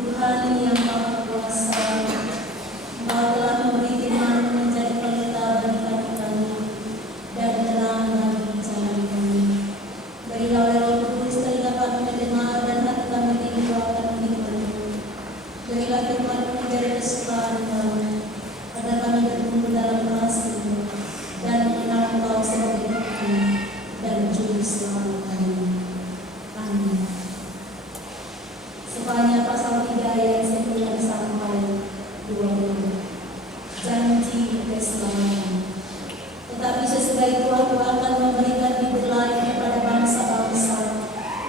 Tuhan yang Maha Kuasa, Engkau telah memberi firman menjadi pelita bagi kami dan terang bagi jalan kami. Berilah oleh Roh Kudus telinga kami mendengar dan hati kami dibuatkan firman-Mu. Berilah firman-Mu menjadi kesukaan kami, agar kami bertumbuh dalam kasih-Mu dan mengenal Engkau sebagai Tuhan dan Juru Selamat kami. Amin. Sepanjang pasal 3 ayat 9 sampai 20. Janji keselamatan. Tetapi sesudah itu aku akan memberikan bibir lain kepada bangsa-bangsa,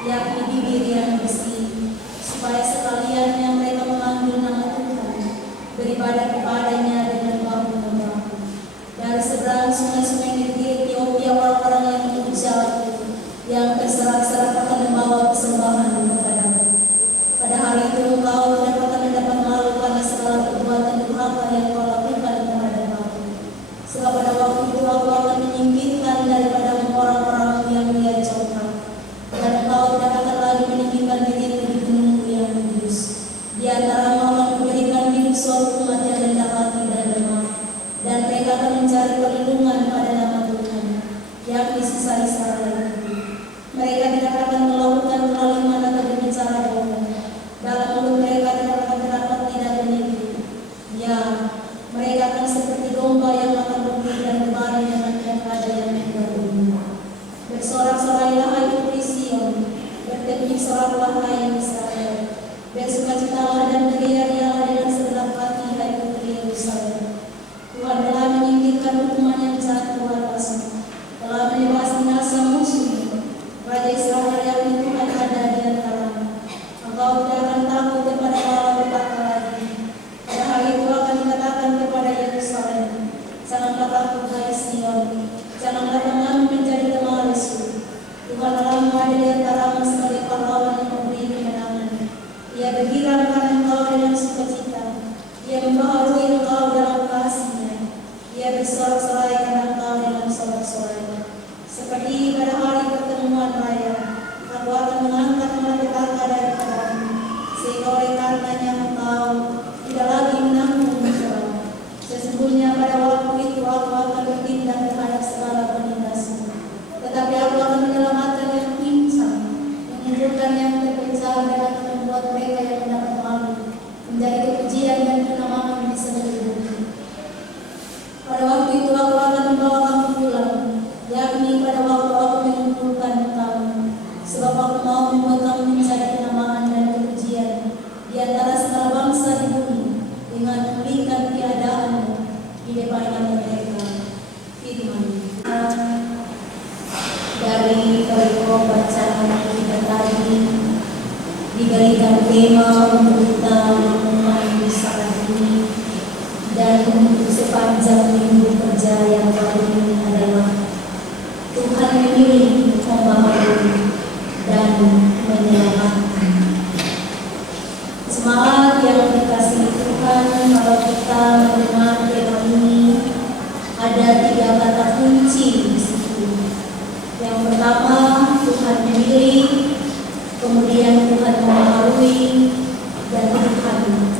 yakni bibir yang bersih, supaya sekalian yang mereka memanggil nama Tuhan beribadah kepadanya dengan bahu-membahu. Dari seberang sungai-sungai negeri Ethiopia, orang-orang yang mengucap, yang terserak-serak akan membawa persembahan kepadamu. Pada hari itu engkau tidak akan mendapat malu karena segala perbuatan durhaka yang kau lakukan terhadap aku. Sebab pada waktu itu aku akan menyingkirkan daripada orang-orang yang dia jauhkan, dan engkau tidak akan lagi meninggikan dirimu di gunungku yang kudus. Di antara engkau akan memberikan hidup suatu umat yang rendah hati dan lemah, dan mereka akan mencari perlindungan pada nama Tuhan, yakni sisa Israel. Mereka tidak akan melakukan kezaliman atau berbicara bohong. Dalam mulut mereka tidak akan terdapat lidah penipu. Ya, mereka akan seperti domba yang akan berdiri dan berlari dengan tiap ada yang berbunyi. Bersorak-sorailah hai putri Sion, berteknik soraklah hai Israel. Bersukacitalah dan beriak-riaklah dengan segenap hati hai putri Yerusalem. Tuhan telah menyingkirkan hukuman yang jatuh atasmu, telah menebas binasa musuhmu. Raja Israel yang Tuhan ada di antaramu. Engkau tidak akan takut kepada lawan petaka lagi. Pada hari itu akan dikatakan kepada Yerusalem, janganlah takut hai Sion, janganlah tanganmu menjadi lemah lesu. Tuhan Allahmu ada di antaramu sebagai pahlawan yang memberi kemenangan. Ia bergirang karena engkau dengan sukacita. Ia membaharui engkau dalam kasih-Nya. Ia bersorak-sorai karena engkau dengan sorak-sorai. Seperti pada hari pertemuan raya, aku akan mengangkat malapetaka daripadamu, sehingga oleh karenanya engkau tidak lagi menanggung musuh. Sesungguhnya pada waktu itu aku akan bertindak terhadap segala penindasmu, tetapi aku akan menyelamatkan yang pincang, mengumpulkan yang terpecah, dan akan membuat mereka yang mendapat malu menjadi kepujian dan kenamaan di seluruh bumi. Pada waktu itu aku akan membawa kamu pulang, yakni pada waktu aku mengumpulkan kamu, sebab aku mau membuat kamu menjadi kenamaan dan kepujian di antara segala bangsa di bumi, dengan memulihkan keadaanmu di depan mereka. Firman dari perikop bacaan kita tadi diberikan tema untuk kita renungan di saat ini, dan untuk sepanjang minggu kerja yang baru ini adalah Tuhan memilih membaharui dan menyelamatkan. Semangat yang dikasihi Tuhan, kalau kita mendengar firman ini, ada 3 kata kunci di situ. Yang pertama, Tuhan memilih, kemudian Tuhan membaharui, dan Tuhan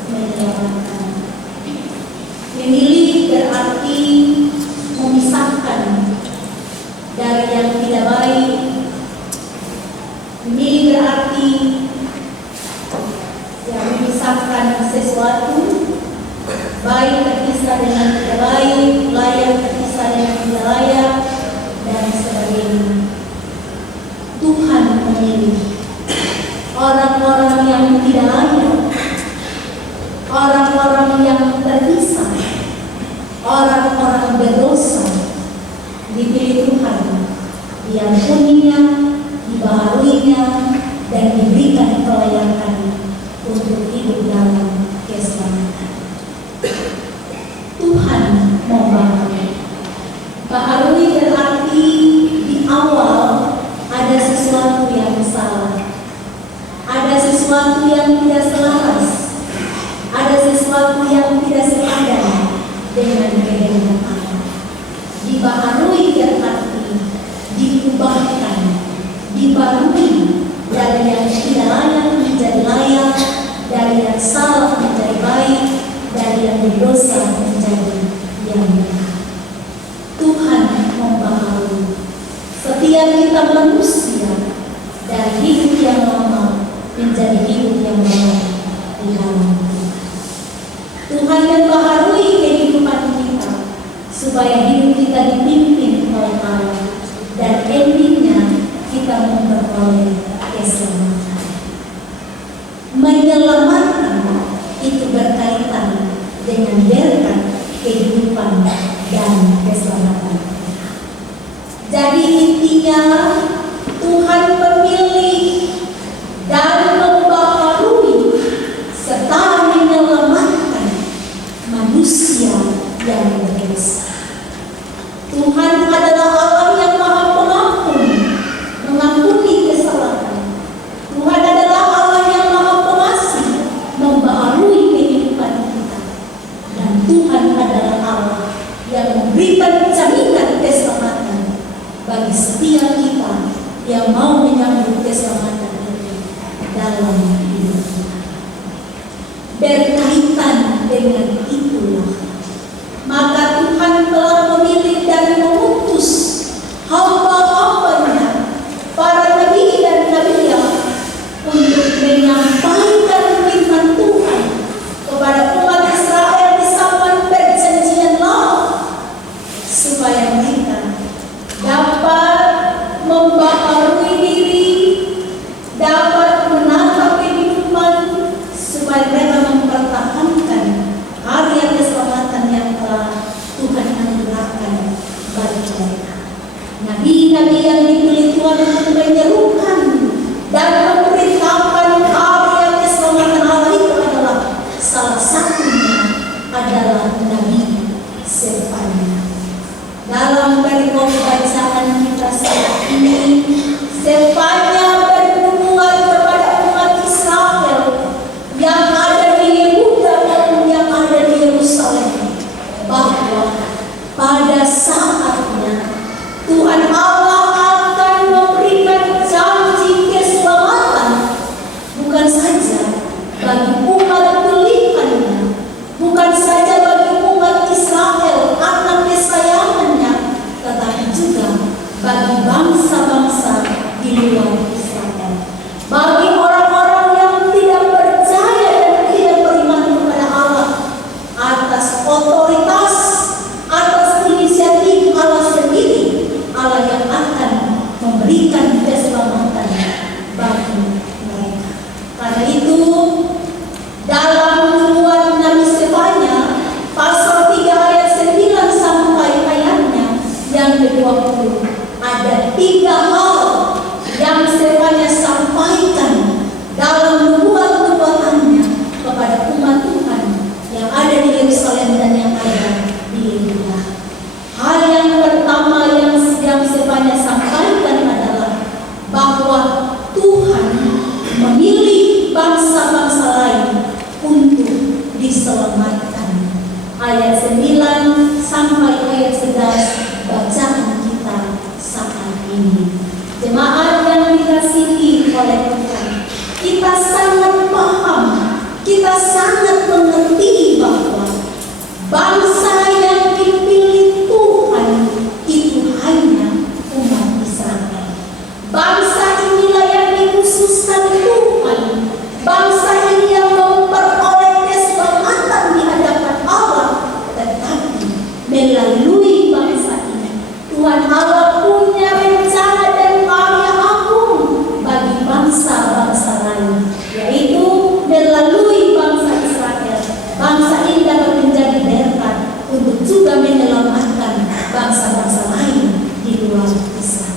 menyelamatkan. Memilih berarti memisahkan dari yang tidak baik. Memilih berarti memisahkan sesuatu, baik terpisah dengan tidak baik, layak terpisah dengan tidak layak, dan sebagainya. Tuhan memilih orang-orang yang tidak layak, orang-orang yang terpisah, orang-orang berdosa, dipilih Tuhan, diampuninya, dibaharuinya, dan diberikan kelayakan untuk hidup dalam keselamatan. Tuhan mau baharui. Baharui berarti di awal ada sesuatu yang salah, ada sesuatu yang tidak selaras, ada sesuatu yang tidak sepadan dengan kehendak Allah. Dibaharui berarti diubahkan, dibarui dari yang tidak layak menjadi layak, dari yang dosa menjadi yang benar. Tuhan membaharui setiap kita manusia dari hidup yang lama menjadi hidup yang baru di dalam Tuhan. Tuhan membaharui kehidupan kita supaya hidup kita dipimpin oleh Allah dan endingnya kita memperoleh keselamatan. Menyelamatkan itu berkaitan dengan berkat kehidupan dan keselamatan. Jadi intinya Tuhan memilih dan membaharui serta menyelamatkan manusia yang berdosa. Tuhan adalah Allah yang Maha Pengampun, mengampuni kesalahan. Tuhan adalah Allah yang Maha Pengasih, membaharui kehidupan kita. Dan Tuhan adalah Allah yang memberikan jaminan keselamatan bagi setiap kita yang mau menyambut keselamatan itu dalam hidup kita. Berkaitan dengan itulah, maka Tuhan telah memilih dan mengutus hamba-hambanya, para nabi dan nabiya, untuk menyampaikan firman Tuhan kepada umat Israel di zaman perjanjian lama, supaya mereka dapat membaharui diri, dapat menata kehidupan, supaya mereka mempertahankan karya keselamatan yang telah Tuhan anugerahkan bagi mereka. Nabi-nabi yang dipilih Tuhan untuk menyerukan dan memberitakan karya keselamatan Allah itu adalah salah satunya adalah Nabi Zefania. Dalam perikop bacaan kita saat ini, Zefania bernubuat kepada umat Israel yang ada di Yehuda maupun yang ada di Yerusalem, bahwa pada saatnya Tuhan Allah akan memberikan janji keselamatan, bukan saja bagi umat pilihannya, bukan saja bagi umat Israel, anak kesayangannya, tetapi juga bagi bangsa-bangsa di luar Israel, bagi orang-orang yang tidak percaya dan tidak beriman kepada Allah, atas otoritas, atas inisiatif Allah sendiri, Allah yang akan memberikan keselamatan bagi mereka. Karena itu, dalam nubuat Nabi Zefania pasal 3 ayat 9 sampai ayatnya yang ke-20, ada 3 hal yang Zefania sampaikan dalam nubuat-nubuatannya kepada umat Tuhan yang ada di Yerusalem dan yang ada di Yehuda. Hal yang pertama yang Zefania sampaikan adalah bahwa Tuhan memilih bangsa-bangsa lain untuk diselamatkan. Ayat 9 sampai ayat 11 bacaan kita saat ini. Jemaat yang dikasihi oleh Tuhan, kita sangat paham, kita sangat mengerti bahwa bangsa yang dipilih Tuhan itu hanya umat Israel. Bangsa inilah yang dikhususkan Tuhan. Bangsa ini yang memperoleh keselamatan di hadapan Allah. Tetapi melalui bangsa ini, Tuhan Allah punya rencana dan karya agung bagi bangsa-bangsa lain, yaitu melalui bangsa Israel. Bangsa ini dapat menjadi berkat untuk juga menyelamatkan bangsa-bangsa lain di luar Israel.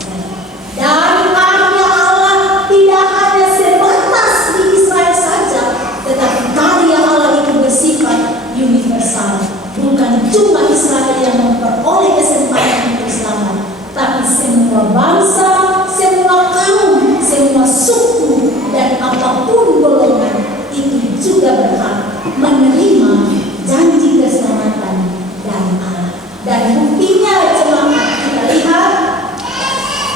Dan karya Allah tidak hanya sebatas di Israel saja, tetapi karya Allah itu bersifat universal. Bukan cuma Israel yang memperoleh kesempatan untuk selamat, tapi semua bangsa, semua kaum, semua suku, dan apapun golongan itu juga berhak menerima janji keselamatan dari Allah. Dan buktinya jemaat, kita lihat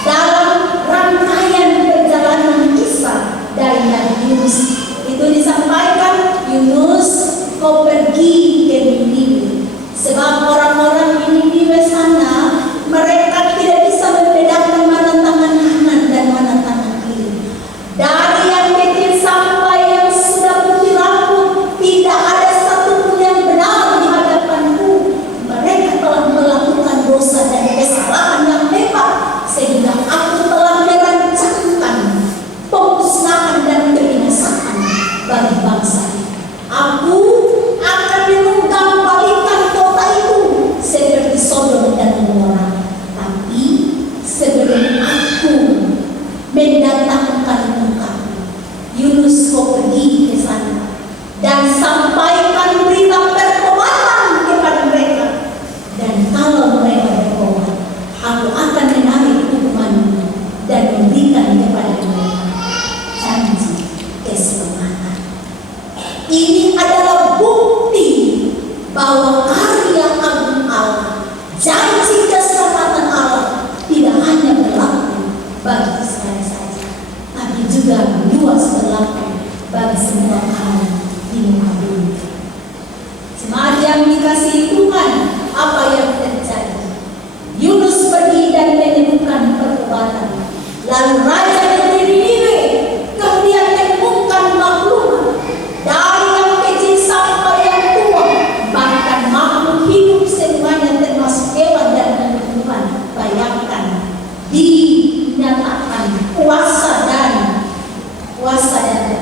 dalam rangkaian perjalanan kisah dari Nabi Yunus. Itu disampaikan, Yunus, kau pergi ke Niniwe. Sebab orang-orang ini di sana, mereka tidak bisa membedakan mana tangan kanan dan mana tangan kiri. Dari yang kecil sampai yang sudah putih rambut, tidak ada satupun yang benar di hadapanku. Mereka telah melakukan dosa dan kesalahan yang hebat, sehingga aku telah merancangkan pemusnahan dan kebinasaan bagi bangsa. Aku akan mengembalikan kota itu seperti Sodom dan Gomora. Tapi sebelum aku mendatangkan engkau, Yunus, kau pergi ke sana dan sampaikan berita pertobatan kepada mereka. Dan kalau mereka bertobat, aku akan menarik hukumanmu dan memberikan kepada mereka janji keselamatan. Ini adalah bukti bahwa karya agung Allah, janji keselamatan Allah tidak hanya berlaku bagi Israel saja, tapi juga luas berlaku bagi semua kaum di muka bumi. Jemaat yang dikasihi Tuhan, apa yang terjadi? Yunus pergi dan menemukan pertobatan. Lalu raja negeri Niniwe kemudian menemukan maklumat. Dari yang kecil sampai yang tua, bahkan makhluk hidup semuanya termasuk hewan dan tumbuhan. Bayangkan, dinyatakan puasa dan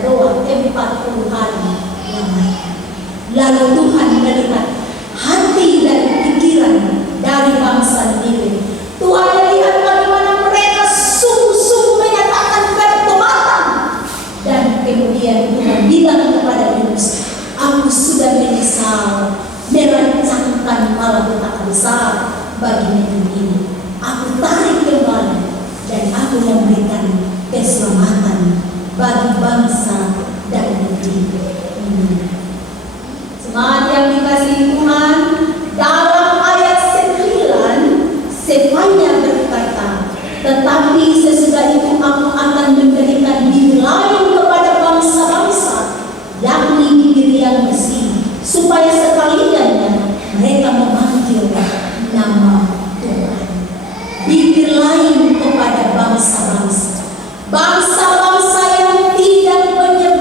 berdoa 40 hari lamanya. Lalu Tuhan melihat hati dan pikiran dari bangsa Niniwe. Tuhan melihat bagaimana mereka sungguh-sungguh menyatakan pertobatan. Dan kemudian Tuhan bilang kepada Yunus, aku sudah menyesal merancangkan malapetaka besar bagi negeri ini. Aku tarik kembali dan aku memberikan keselamatan bagi bangsa dan negeri ini. Jemaat yang dikasihi Tuhan, dalam ayat 9 Sefanya berkata, tetapi sesudah itu aku akan memberikan bibir lain kepada bangsa-bangsa, yakni bibir yang bersih, supaya sekaliannya mereka memanggil nama Tuhan. Bibir lain kepada bangsa-bangsa, bangsa-bangsa yang tidak menyembah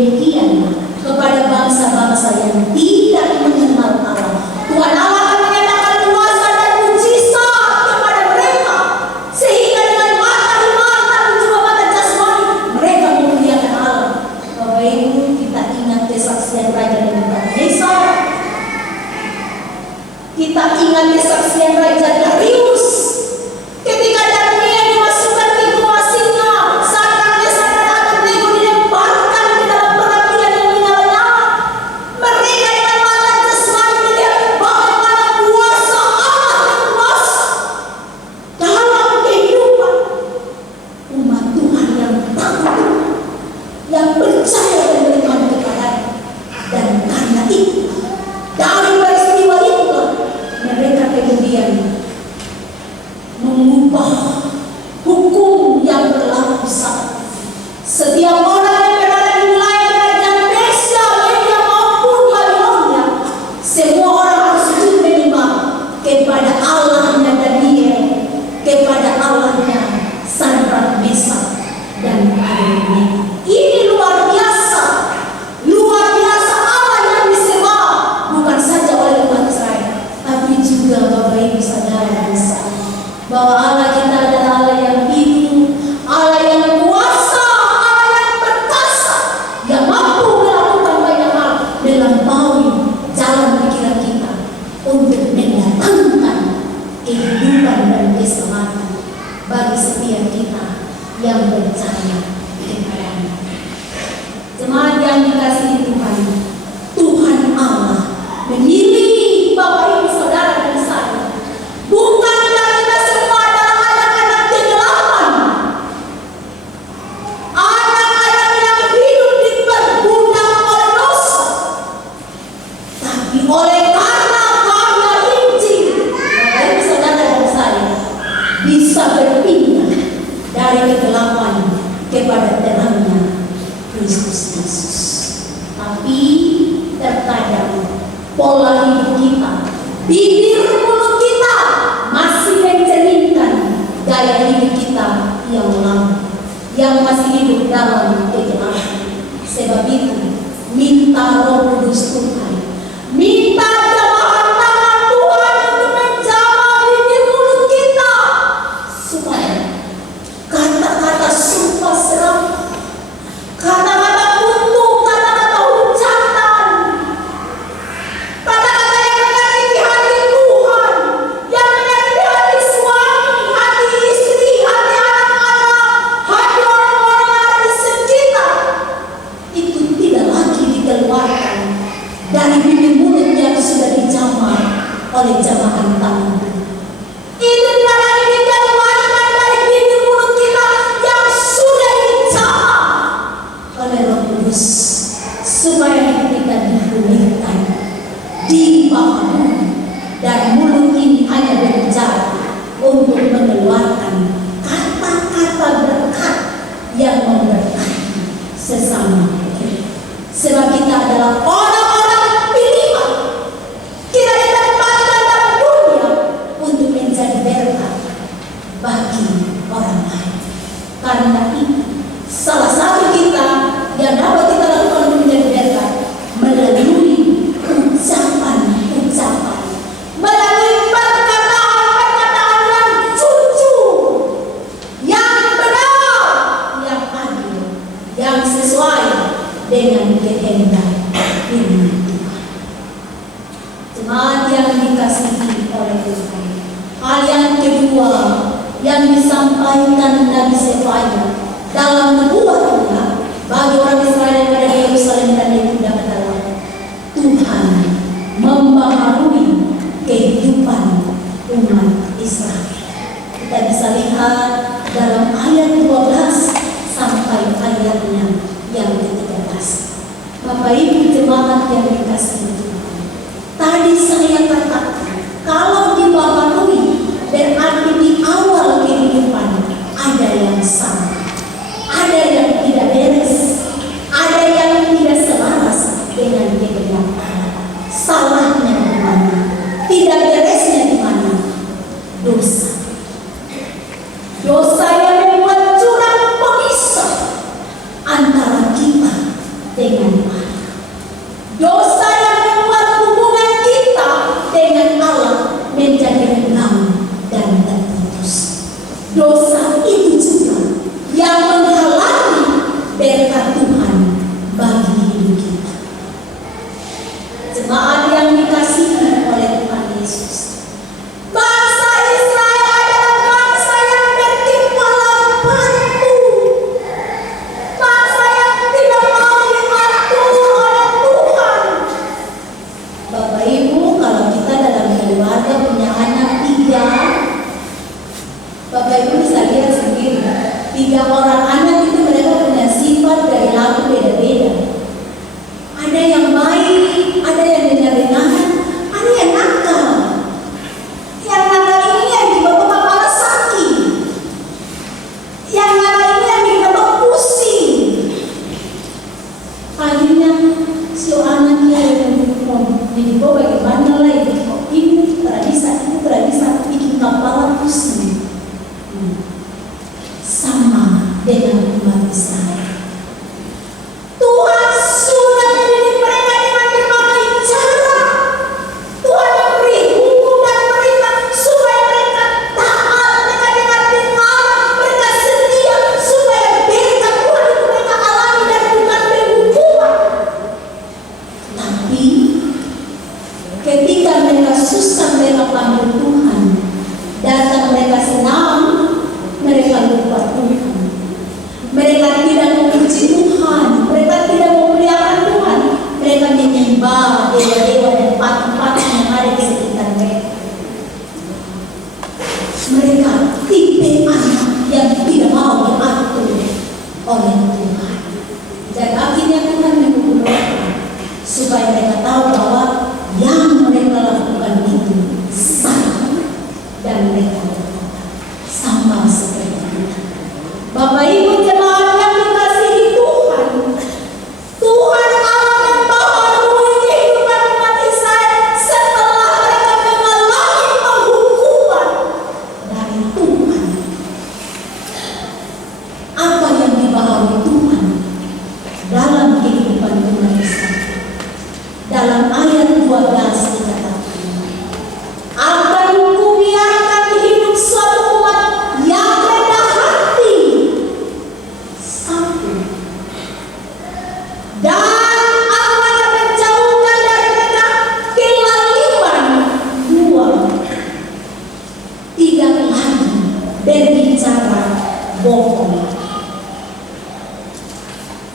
demikian kepada bangsa-bangsa yang tidak mengenal Allah. Tuhan Allah akan menyatakan kuasa dan mujizat kepada mereka, sehingga dengan mata iman dan juga mata jasmani mereka memuliakan Allah. Bapak Ibu, kita ingat kesaksian Raja Nebukadnezar. Kita ingat kesaksian Raja Darius. Ketika Daniel dimasukkan ke gua singa, Sadrak, Mesak dan Abednego dilemparkan ke dalam perapian yang menyala-nyala. Mereka dengan mata jasmani melihat bagaimana kuasa Allah yang kuasa dalam kehidupan umat Tuhan yang takut, yang percaya dan beriman kepadanya. Dan karena itu, dari peristiwa itu mereka kemudian mengubah hukum yang berlaku saat setiap orang yang berada di wilayah kerajaan Persia, Media maupun Babilonia, semua orang harus sujud menyembah kepada Allahnya Daniel, kepada Allahnya Sadrak, Mesak dan Abednego. Ini luar biasa Allah yang disembah, bukan saja oleh umat Israel, tapi juga Bapak Ibu saudara dan saudara, bahwa Allah kita adalah Allah yang hidup, Allah yang kuasa, Allah yang perkasa, yang mampu melakukan banyak hal melampaui jalan pikiran kita untuk mendatangkan kehidupan dan keselamatan bagi setiap kita yang percaya kepadanya. Jemaat yang dikasihi Tuhan, Tuhan Allah memilih Bapak Ibu saudara dan saya, bukan kita semua adalah anak-anak kegelapan, anak-anak yang hidup diperbudak oleh dosa, tapi oleh karena karya Injil, Bapak Ibu saudara dan saya bisa berpindah dari kegelapan kepada terangnya Kristus Yesus. Tapi terkadang pola hidup kita, bibir mulut kita masih mencerminkan gaya hidup kita yang lama, yang masih hidup dalam kegelapan. Sebab itu, minta Roh Kudus Tuhan, minta jamahan tangan Tuhan untuk menjamah bibir mulut kita, supaya kata-kata sumpah serapah, kata-kata kutuk, kata-kata hujatan, kata-kata yang menyakiti hati Tuhan, yang menyakiti hati suami, hati istri, hati anak-anak, hati orang-orang yang ada di sekitar, itu tidak lagi dikeluarkan dari bibir mulut yang sudah dijamah oleh jamahan tangan. Itu tidak lagi dikeluarkan dari bibir mulut kita yang sudah dijamah oleh Roh Kudus, supaya kita dipulihkan, dibangun, dan mulut ini hanya berbicara untuk mengeluarkan kata-kata berkat yang memberkati sesama kita. Sebab kita adalah orang-orang pilihan, kita ditempatkan dalam dunia untuk menjadi berkat bagi orang lain. Karena itu, salah satu kita yang dapat kita lakukan untuk menjadi berkat melalui ucapan-ucapan, melalui perkataan-perkataan yang jujur, yang benar, yang adil, yang sesuai dengan kehendak firman Tuhan. Jemaat yang dikasihi oleh Tuhan, hal yang kedua yang disampaikan Nabi Sefanya dalam nubuatnya bagi orang Israel yang ada di Yerusalem dan Yehuda adalah Tuhan membaharui kehidupan umat Israel. Kita bisa lihat dalam ayat 12 sampai ayatnya yang ke-13. Bapak Ibu jemaat yang dikasihi Tuhan, tadi saya katakan kalau dibaharui berarti di awal kehidupan ada yang salah, ada yang tidak beres, ada yang tidak selaras dengan kehendak Allah. Salahnya di mana? Tidak beresnya di mana? Dosa. Dosa yang membuat jurang pemisah antara kita dengan umat Israel. Tuhan sudah mendidik mereka dengan berbagai cara. Tuhan memberi hukum dan perintah supaya mereka taat, mereka dengar dengar, mereka setia, supaya berkat Tuhan itu mereka alami dan bukan berhukuman. Tapi ketika mereka susah, mereka panggil Tuhan, datang mereka senang, mereka lupa Tuhan. Mereka tidak memuji Tuhan, mereka tidak memuliakan Tuhan, mereka menyembah dewa-dewa dan patung-patung yang ada di sekitar mereka. Mereka tipe anak yang tidak mau diatur oleh Tuhan. Dan akhirnya Tuhan menegur supaya mereka tahu bahwa yang mereka lakukan itu salah dan mereka sama seperti itu. Bapak Ibu jemaat yang dikasihi Tuhan, Tuhan Allah membaharui kehidupan umat Israel setelah mereka mengalami penghukuman dari Tuhan. Apa yang dibaharui Tuhan dalam kehidupan umat Israel? Dalam ayat 12 dikatakan, akan kubiarkan hidup suatu umat yang rendah hati. Satu. Dan aku akan menjauhkan dari mereka kelaliman. Dua. Tidak lagi berbicara bohong.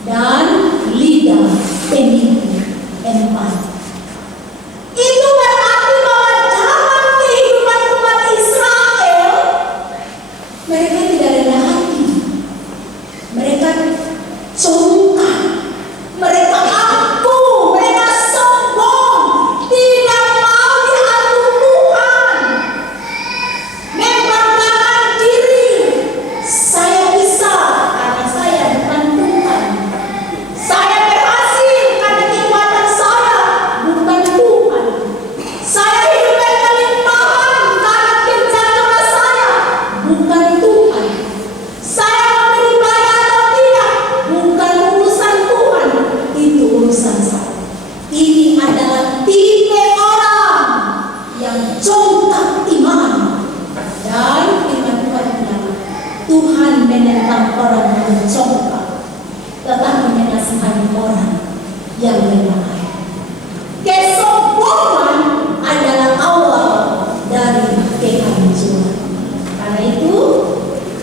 Dan lidah penipu. Empat. Itu berarti bahwa dalam kehidupan umat Israel mereka tidak rendah hati, mereka congkak, mereka aku, mereka sombong, tidak mau diatur Tuhan, membanggakan diri. Saya bisa karena saya bukan Tuhan. Saya berhasil karena kekuatan saya, bukan Tuhan. Saya hidup berkelimpahan karena kerja keras saya, bukan Tuhan. Saya memberi bayar atau tidak, bukan urusan Tuhan, itu urusan saya. Ini adalah tipe orang yang congkak iman. Dan firman Tuhan bilang, Tuhan menentang orang yang congkak, tetapi menasihani orang yang rendah hati. Kesombongan adalah awal dari kehancuran. Karena itu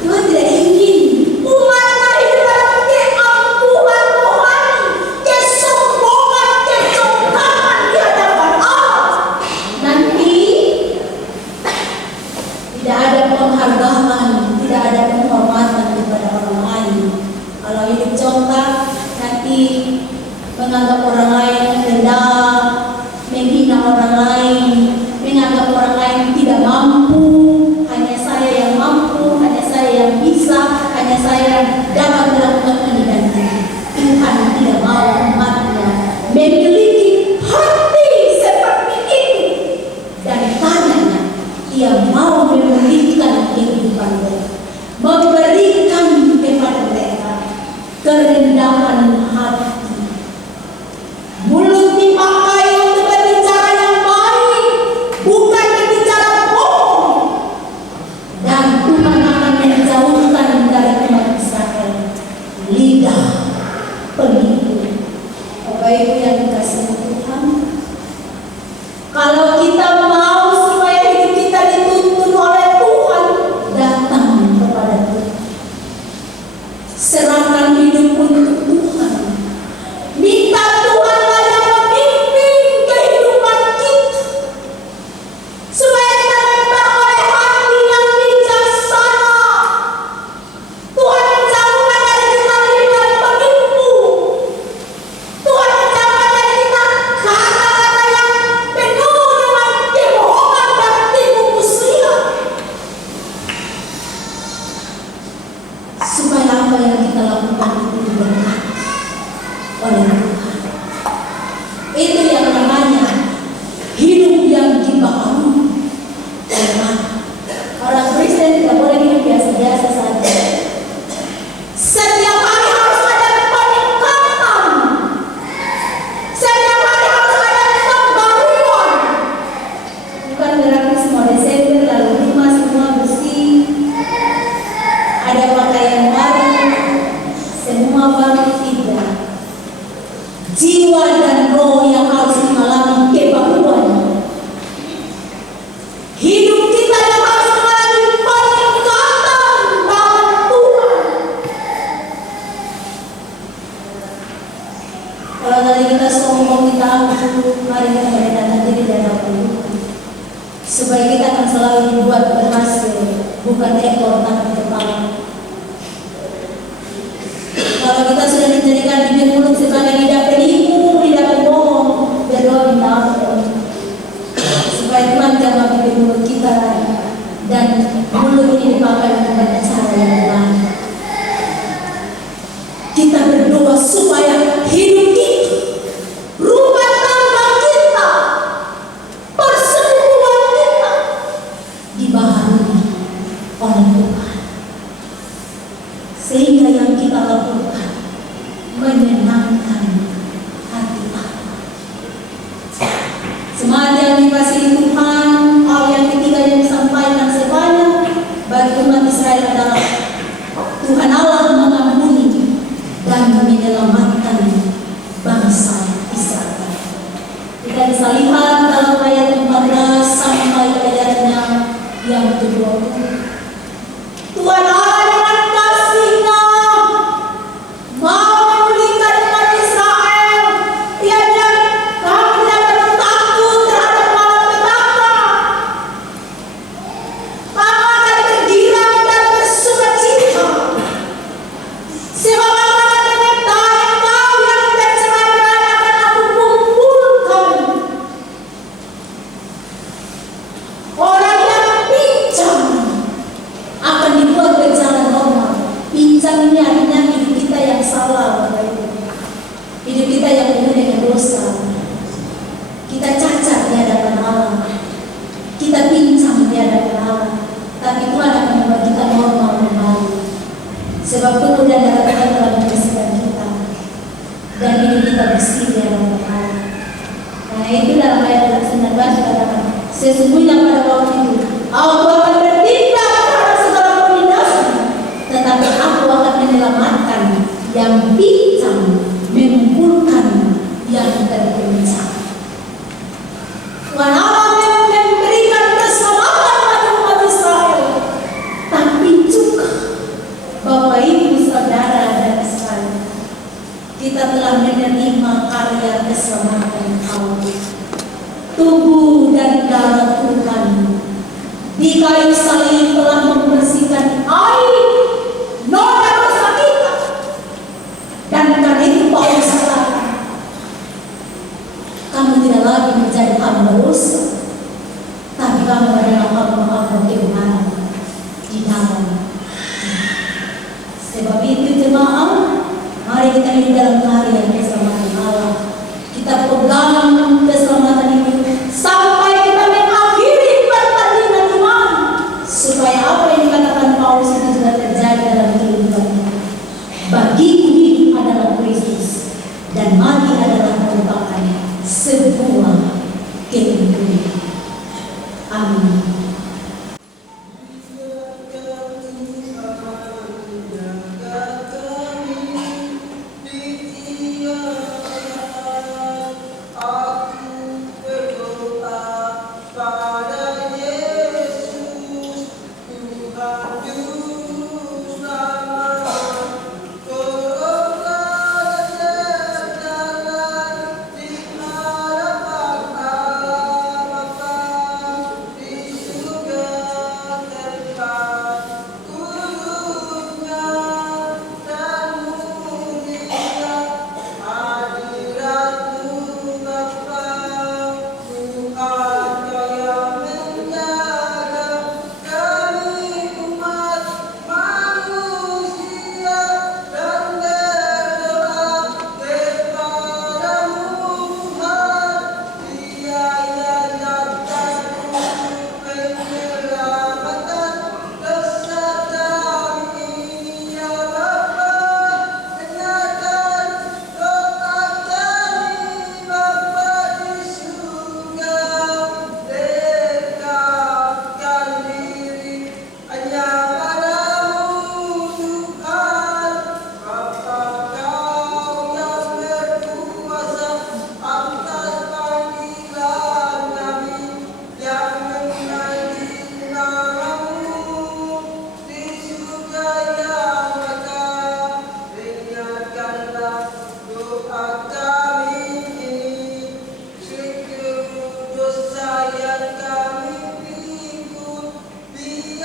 Tuhan tidak ingin umatnya hidup dalam keangkuhan rohani, kesombongan, kecongkakan di hadapan Allah. Nanti tidak ada penghargaan, tidak ada penghormatan kepada orang lain. Kalau hidup congkak, nanti menganggap orang lain rendah, menghina orang lain, menganggap orang lain tidak mampu. Hanya saya yang mampu, hanya saya yang bisa, hanya saya yang dapat melakukan ini dan itu. Tuhan tidak mau umatnya memiliki hati seperti itu. Dan karenanya Ia mau memulihkan kehidupan mereka, memberikan kepada mereka kerendahan hati. Mulut dipakai untuk berbicara yang baik, bukan berbicara bohong. Dan Tuhan akan menjauhkan dari umat Israel lidah penipu. Bapak Ibu yang dikasihi Tuhan, kalau kita mau supaya hidup kita dituntun oleh Tuhan, datang kepada Tuhan. Serahkan hidup untuk Tuhan. baru tidak. Jiwa dan roh yang harus mengalami kebaruan. Hidup kita yang harus mengalami peningkatan dalam Tuhan. Kalau tadi kita sombong, kita aku, mari kita merendahkan diri dan Tuhan. Supaya kita akan selalu dibuat berhasil, bukan ekor tapi kepala. Kalau kita sudah menjadikan bibir mulut sebagai lidah penipu, lidah pembohong, berdoa minta ampun. Supaya Tuhan jaga bibir mulut kita dan mulut ini dipakai untuk banyak cara yang lain. Kita berdoa supaya hidup kita, rumah tangga kita, persembuhan kita dibaharui oleh Tuhan. Sehingga yang kita lakukan menyenangkan hati Allah. Semangat yang dikasihi Tuhan, hal yang ketiga yang disampaikan sebanyak bagi umat Israel adalah Tuhan Allah mengampuni dan menyelamatkan bangsa Israel. Kita bisa lihat dalam ayat 14 sampai ayatnya yang ke-20. Tuhan Allah dengan kasih-Nya mau memulihkan umat Israel. Tiada kami tidak perlu takut terhadap malapetaka. Kamu akan bergirang dan bersukacita. Sebab aku akan menyertai engkau yang bercerai-berai akan aku kumpulkan. Orang yang pincang akan dibuat berjalan normal. Pincang ini artinya hidup kita yang salah, Bapak Ibu. Hidup kita yang penuh dengan dosa. Kita cacat di hadapan Allah. Kita pincang di hadapan Allah. Tapi Tuhan akan membuat kita normal kembali. Sebab tubuh dan darah Tuhan telah membersihkan kita. Dan hidup kita bersih di hadapan Allah. Nah itu dalam ayat 19 dikatakan, sesungguhnya pada waktu itu aku akan bertindak terhadap segala penindasan, tetapi aku akan menyelamatkan yang pincang, mengumpulkan yang terpincang. Tuhan Allah memberikan keselamatan bagi umat Israel, tapi juga Bapak Ibu Saudara dan Israel, kita telah menerima karya keselamatan Allah. Tubuh dan darah Tuhan dikaitkan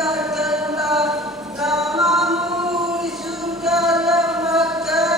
dinyatakanlah namamu di surga dan Makkah.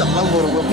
Sak lang, boro-boro.